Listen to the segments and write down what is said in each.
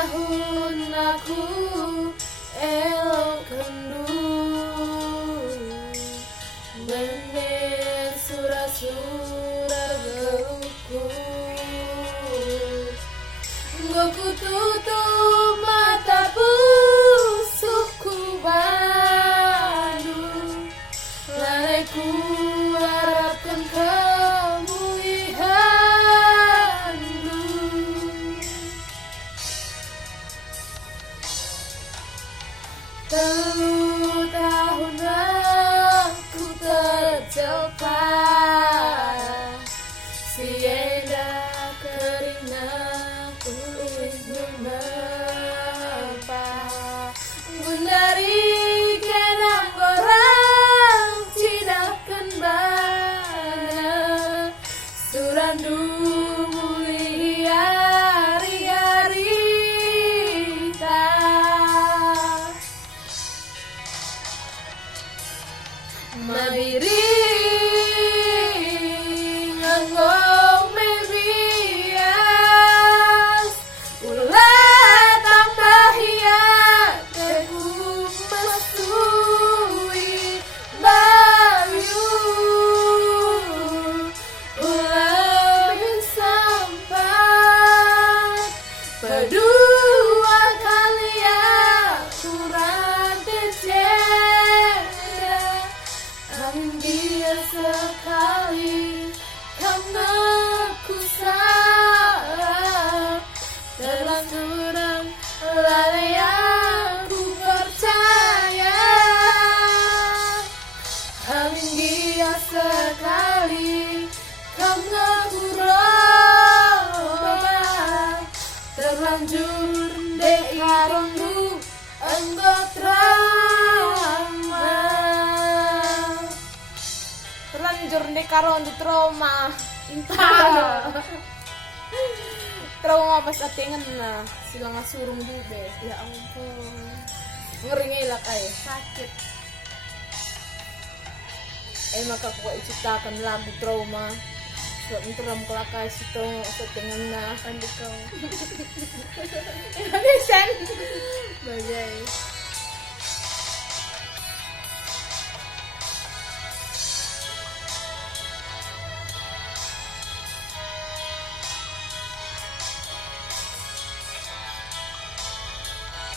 tahun aku elok kendu menit surat-surat geluku Goku tutup mata busukku bandu Lalaiku harapkan kemuliaanmu Telu tahun aku terjebak Sienda kerina kulit menapa Gundari kenang orang tidak kembali Surandu muli hari-hari Mabiring nganggo mebias ulah tambah hiat teku mesui bayu ulah sampai berdua kalian kurang kecewa dia sekali karena ku salah terang-terang lalai aku percaya amin dia sekali karena ku roba terlanjur dekarongmu engkau terlanjur deh karon di trauma trauma pas atingan na sila nga surong dube ya ampun ngeri ngilak ay sakit ay makakuha itsitakan lagu trauma so interam kelakay sito sa tingan na andi ka ibisan bagay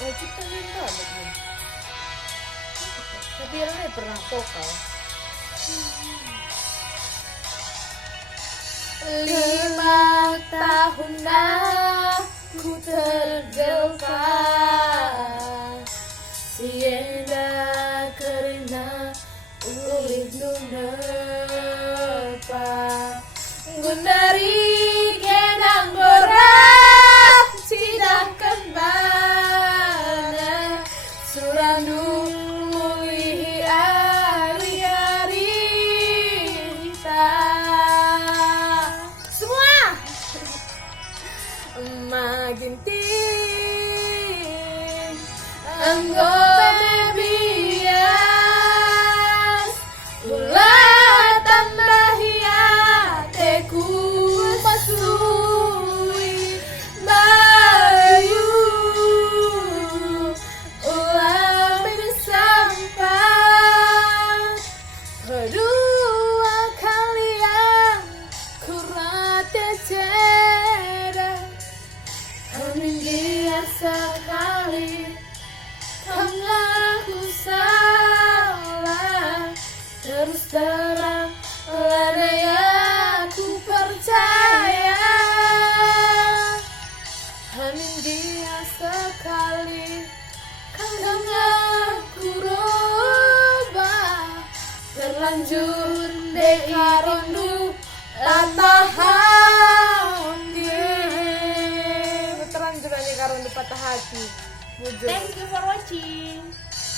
cipta rin banget mo. Sabi lang pernah vokal. 5 tahun aku terjebak Sienda karena ulit nunepa Gundari kenang berat tidak kembali Surandu muli hari-hari semua magintin anggota bias ulah tambah hiateku pasui bayu ulah bersampai berdua kalian kurate ceda amin dia sekali karena aku salah terus terang ladai aku percaya amin dia sekali karena aku robah terlanjur dekarondu tahan terlanjur dekarondu patah hati. Thank you for watching.